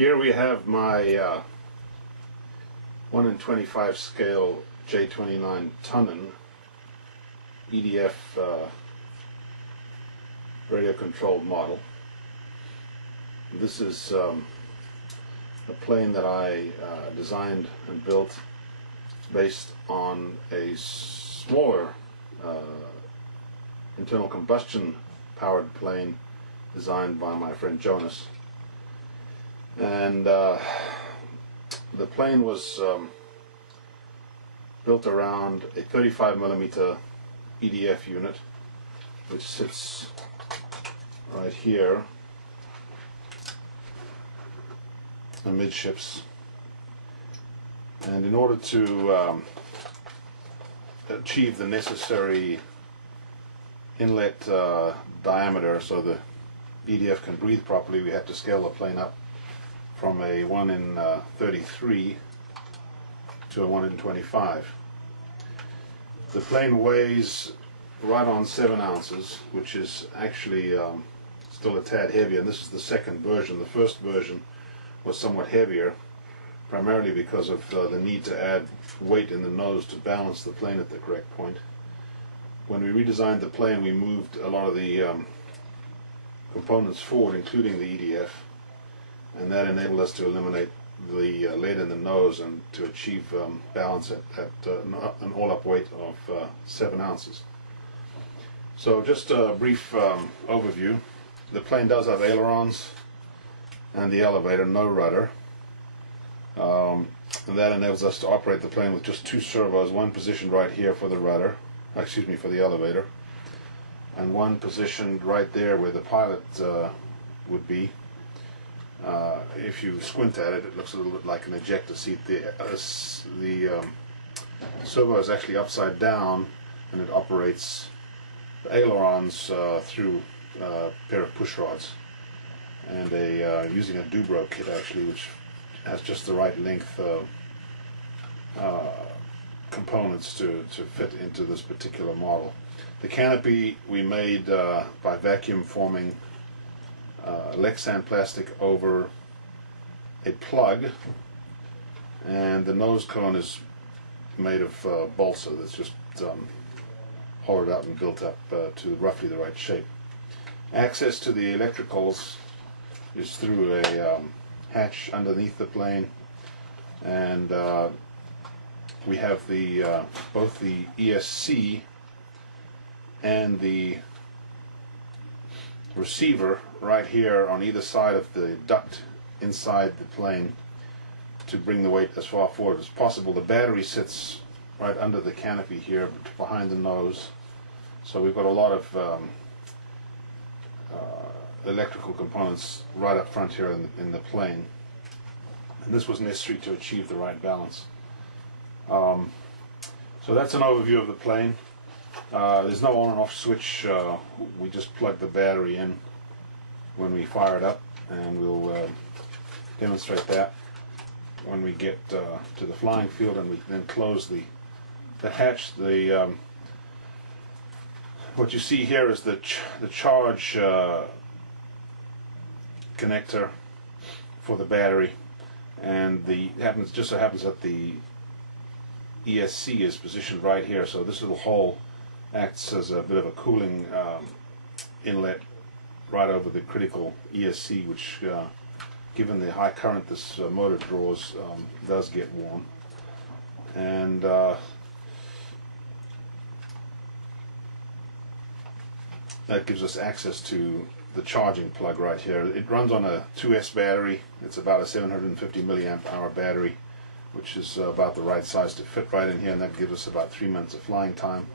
Here we have my 1 in 25 scale J29 Tunnan EDF radio controlled model. This is a plane that I designed and built based on a smaller internal combustion powered plane designed by my friend Jonas. And the plane was built around a 35mm EDF unit, which sits right here amidships. And in order to achieve the necessary inlet diameter so the EDF can breathe properly, we had to scale the plane up from a 1 in 33 to a 1 in 25. The plane weighs right on 7 ounces, which is actually still a tad heavier, and this is the second version. The first version was somewhat heavier, primarily because of the need to add weight in the nose to balance the plane at the correct point. When we redesigned the plane, we moved a lot of the components forward, including the EDF, and that enabled us to eliminate the lead in the nose and to achieve balance at an all-up weight of 7 ounces. So just a brief overview. The plane does have ailerons and the elevator, no rudder. And that enables us to operate the plane with just 2 servos, one positioned right here for the rudder, for the elevator, and one positioned right there where the pilot would be. If you squint at it, it looks a little bit like an ejector seat. The servo is actually upside down, and it operates the ailerons through a pair of push rods, and using a Dubro kit actually, which has just the right length components to fit into this particular model. The canopy we made by vacuum forming Lexan plastic over a plug, and the nose cone is made of balsa that's just hollowed out and built up to roughly the right shape. Access to the electricals is through a hatch underneath the plane, and we have the both the ESC and the receiver right here on either side of the duct inside the plane to bring the weight as far forward as possible. The battery sits right under the canopy here behind the nose, so we've got a lot of electrical components right up front here in the plane, and this was necessary to achieve the right balance. So that's an overview of the plane. There's no on and off switch. We just plug the battery in when we fire it up, and we'll demonstrate that when we get to the flying field, and we then close the hatch. What you see here is the charge connector for the battery, and just so happens that the ESC is positioned right here, so this little hole acts as a bit of a cooling inlet right over the critical ESC, which given the high current this motor draws, does get warm. And that gives us access to the charging plug right here. It runs on a 2S battery. It's about a 750 milliamp hour battery, which is about the right size to fit right in here, and that gives us about 3 minutes of flying time.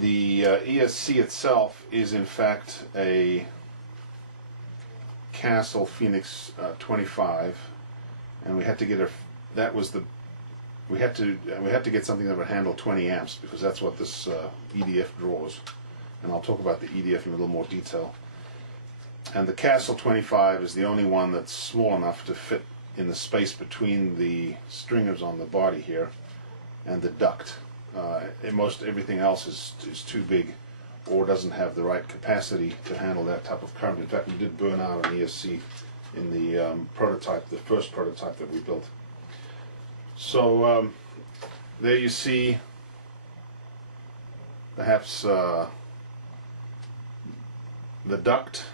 The ESC itself is in fact a Castle Phoenix 25, and we had to get we had to get something that would handle 20 amps, because that's what this EDF draws, and I'll talk about the EDF in a little more detail. And the Castle 25 is the only one that's small enough to fit in the space between the stringers on the body here and the duct. Most everything else is too big or doesn't have the right capacity to handle that type of current. In fact, we did burn out an ESC in the prototype, the first prototype that we built. So there you see perhaps the duct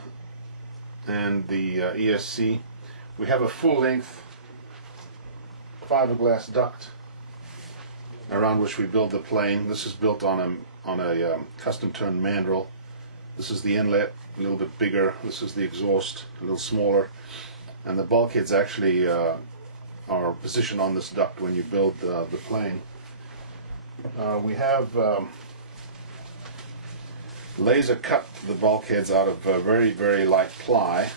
and the ESC. We have a full-length fiberglass duct around which we build the plane. This is built on a custom turned mandrel. This is the inlet, a little bit bigger. This is the exhaust, a little smaller. And the bulkheads actually are positioned on this duct when you build the plane. We have laser cut the bulkheads out of very, very light ply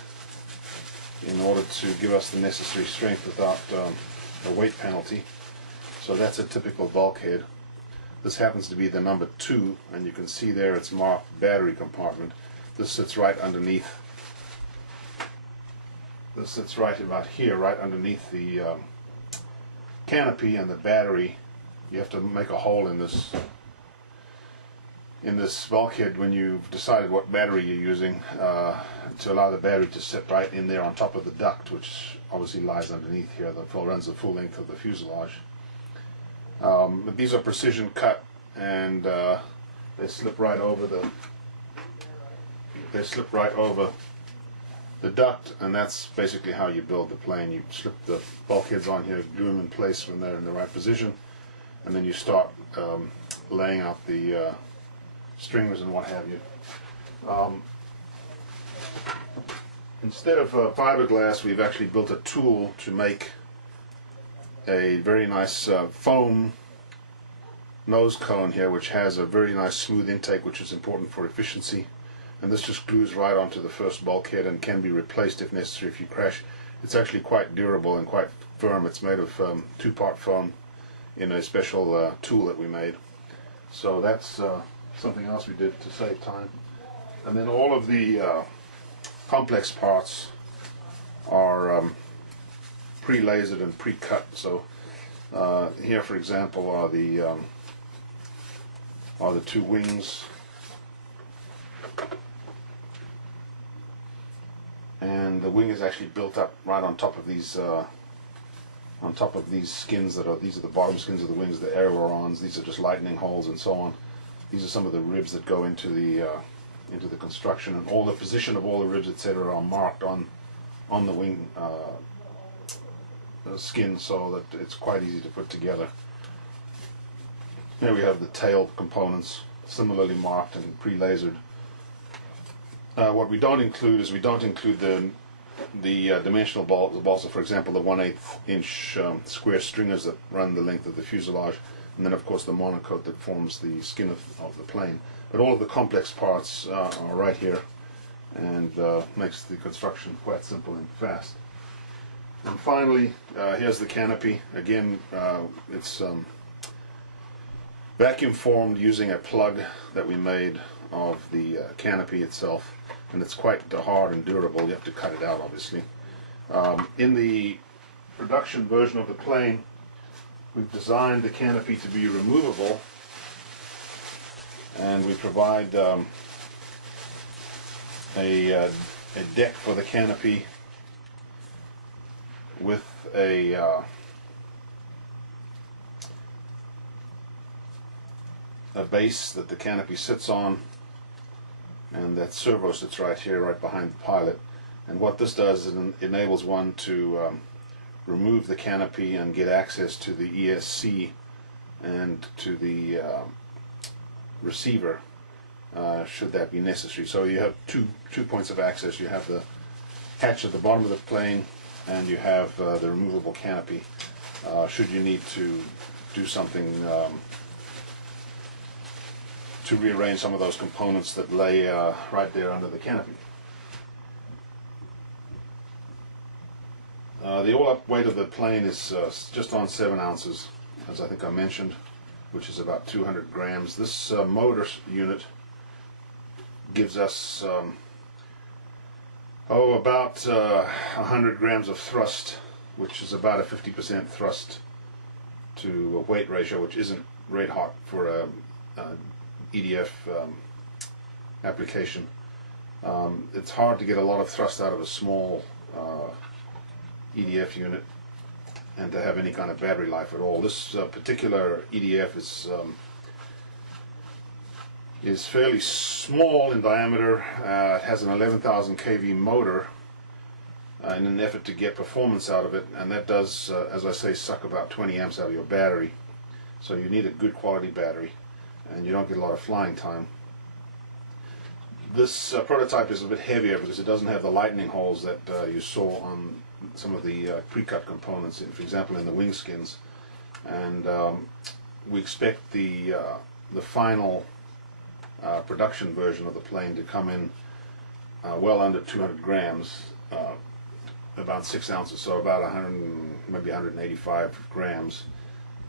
in order to give us the necessary strength without a weight penalty. So that's a typical bulkhead. This happens to be the number 2, and you can see there it's marked battery compartment. This sits right underneath. This sits right about here, right underneath the canopy and the battery. You have to make a hole in this bulkhead when you've decided what battery you're using to allow the battery to sit right in there on top of the duct, which obviously lies underneath here. The runs the full length of the fuselage. But these are precision cut, and they slip right over the duct, and that's basically how you build the plane. You slip the bulkheads on here, glue them in place when they're in the right position, and then you start laying out the stringers and what have you. Instead of fiberglass, we've actually built a tool to make a very nice foam nose cone here, which has a very nice smooth intake, which is important for efficiency. And this just glues right onto the first bulkhead and can be replaced if necessary if you crash. It's actually quite durable and quite firm. It's made of 2-part foam in a special tool that we made. So that's something else we did to save time. And then all of the complex parts are pre-lasered and pre-cut. So here, for example, are the 2 wings, and the wing is actually built up right on top of these skins these are the bottom skins of the wings, the ailerons. These are just lightning holes and so on. These are some of the ribs that go into the construction, and all the position of all the ribs, etc., are marked on the wing skin, so that it's quite easy to put together. Here we have the tail components, similarly marked and pre-lasered. What we don't include is the dimensional balls, so for example the 1/8 inch square stringers that run the length of the fuselage, and then of course the monocoat that forms the skin of the plane. But all of the complex parts are right here, and makes the construction quite simple and fast. And finally, here's the canopy. Again, it's vacuum formed using a plug that we made of the canopy itself, and it's quite hard and durable. You have to cut it out, obviously. In the production version of the plane, we've designed the canopy to be removable, and we provide a deck for the canopy with a base that the canopy sits on, and that servo sits right here, right behind the pilot. And what this does is it enables one to remove the canopy and get access to the ESC and to the receiver, should that be necessary. So you have two points of access. You have the hatch at the bottom of the plane, and you have the removable canopy, should you need to do something to rearrange some of those components that lay right there under the canopy. The all-up weight of the plane is just on 7 ounces, as I think I mentioned, which is about 200 grams. This motor unit gives us about 100 grams of thrust, which is about a 50% thrust to weight ratio, which isn't very hot for a EDF application. It's hard to get a lot of thrust out of a small EDF unit and to have any kind of battery life at all. This particular EDF is fairly small in diameter. It has an 11,000 kV motor in an effort to get performance out of it, and that does, as I say, suck about 20 amps out of your battery. So you need a good quality battery, and you don't get a lot of flying time. This prototype is a bit heavier because it doesn't have the lightning holes that you saw on some of the pre-cut components, for example in the wing skins. And we expect the final production version of the plane to come in well under 200 grams, about 6 ounces, so about 100, maybe 185 grams,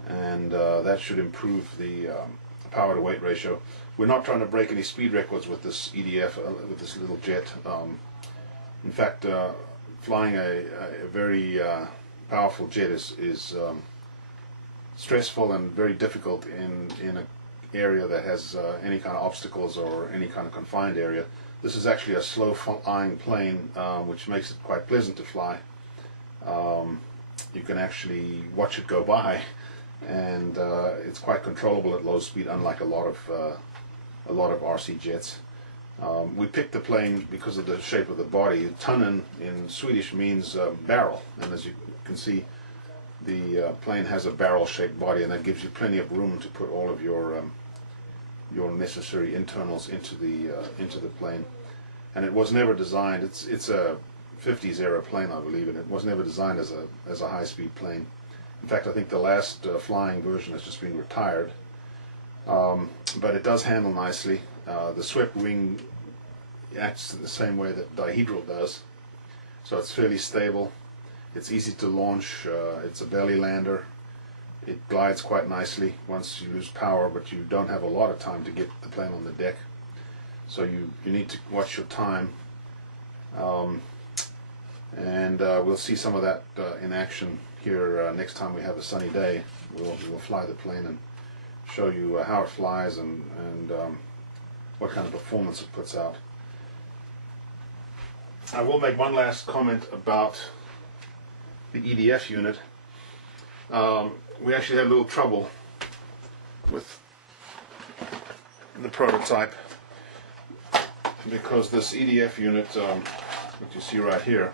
and that should improve the power to weight ratio. We're not trying to break any speed records with this EDF, with this little jet. In fact, flying a very powerful jet is stressful and very difficult in an area that has any kind of obstacles or any kind of confined area. This is actually a slow flying plane, which makes it quite pleasant to fly. You can actually watch it go by, and it's quite controllable at low speed, unlike a lot of RC jets. We picked the plane because of the shape of the body. Tunnan in Swedish means barrel, and as you can see, the plane has a barrel-shaped body, and that gives you plenty of room to put all of your necessary internals into the plane. And it was never designed. It's a 50s era plane, I believe, and it was never designed as a high-speed plane. In fact, I think the last flying version has just been retired. But it does handle nicely. The swept wing acts the same way that dihedral does, so it's fairly stable. It's easy to launch. It's a belly lander. It glides quite nicely once you lose power, but you don't have a lot of time to get the plane on the deck, so you need to watch your time. And we'll see some of that in action here next time we have a sunny day. We'll fly the plane and show you how it flies and what kind of performance it puts out. I will make one last comment about the EDF unit. We actually had a little trouble with the prototype because this EDF unit, which you see right here,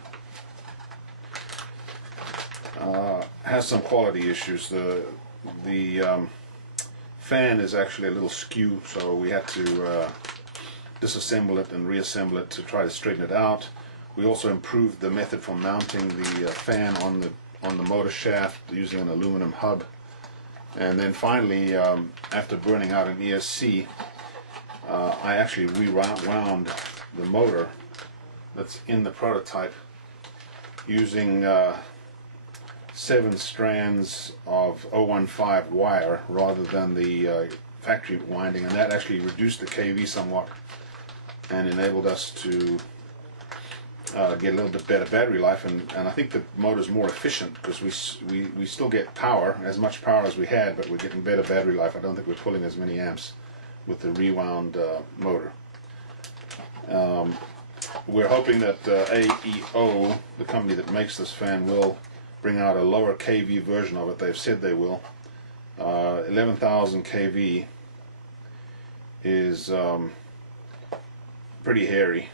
has some quality issues. The fan is actually a little skew, so we had to disassemble it and reassemble it to try to straighten it out. We also improved the method for mounting the fan on the motor shaft using an aluminum hub. And then finally, after burning out an ESC, I actually rewound the motor that's in the prototype using 7 strands of 015 wire rather than the factory winding, and that actually reduced the kV somewhat and enabled us to get a little bit better battery life, and I think the motor's more efficient because we still get power, as much power as we had, but we're getting better battery life. I don't think we're pulling as many amps with the rewound motor. We're hoping that AEO, the company that makes this fan, will bring out a lower kV version of it. They've said they will. 11,000 kV is pretty hairy,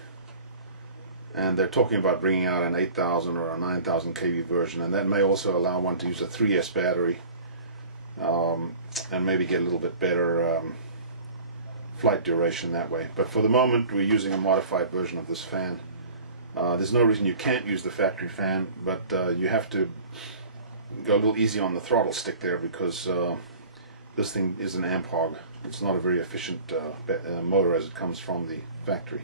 and they're talking about bringing out an 8,000 or a 9,000 kV version, and that may also allow one to use a 3S battery and maybe get a little bit better flight duration that way. But for the moment, we're using a modified version of this fan. There's no reason you can't use the factory fan, but you have to go a little easy on the throttle stick there because this thing is an amp hog. It's not a very efficient motor as it comes from the factory.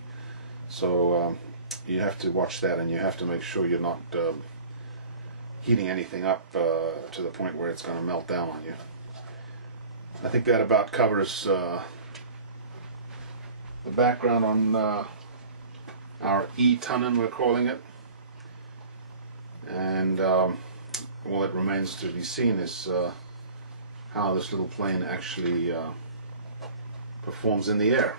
So you have to watch that, and you have to make sure you're not heating anything up to the point where it's going to melt down on you. I think that about covers the background on our e-Tunnan, we're calling it. And all that remains to be seen is how this little plane actually performs in the air.